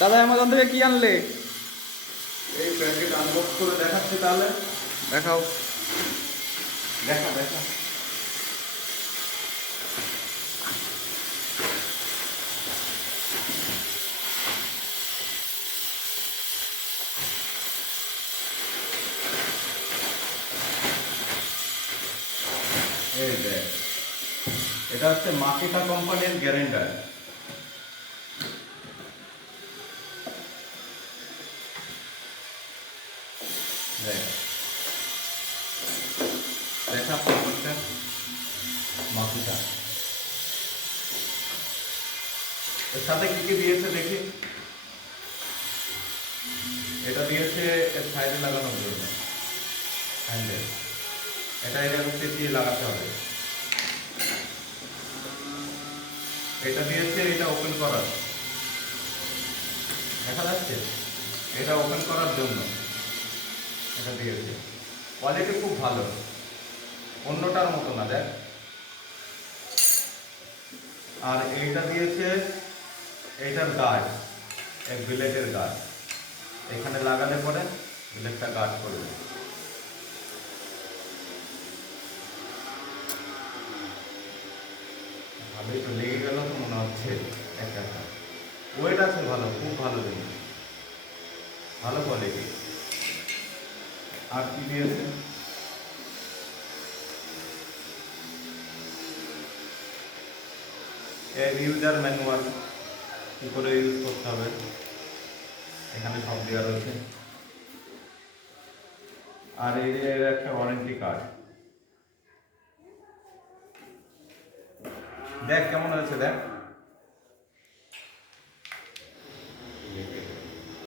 দাদা অ্যামাজন থেকে কি আনলে? এই প্যাকেট আনবক্স করে দেখাচ্ছি তাহলে। দেখাও। দেখা দেখা। এই দেখ, এটা হচ্ছে মাকিটা কোম্পানির গ্যারেন্টার। দেখ, দেখা প্রোডাক্টটা মাকিটা। এর সাথে কি কি দিয়েছে দেখি। এটা দিয়েছে এর সাইডে লাগানোর জন্য হ্যান্ডেল। এটা এরকম পেঁচিয়ে লাগাতে হবে। এটা দিয়েছে এটা ওপেন করার, দেখা যাচ্ছে, এটা ওপেন করার জন্য এটা দিয়েছে। কোয়ালিটি খুব ভালো, অন্যটার মতো না দেখ। আর এইটা দিয়েছে এইটার গার্ড, এক ব্লেডের গার্ড। এখানে লাগালে পরে ব্লেডটা গার্ড করবে। ভালোই তো লেগে গেল তো মনে হচ্ছে একটা। ওয়েট আছে ভালো, খুব ভালো জিনিস, ভালো কোয়ালিটি। আর কি দিয়েছে? এর ইউজার ম্যানুয়াল, কী করে ইউজ করতে হবে, এখানে সব দেওয়া রয়েছে। আর এর একটা ওয়ারেন্টি কার্ড। দেখ কেমন হয়েছে দেখ।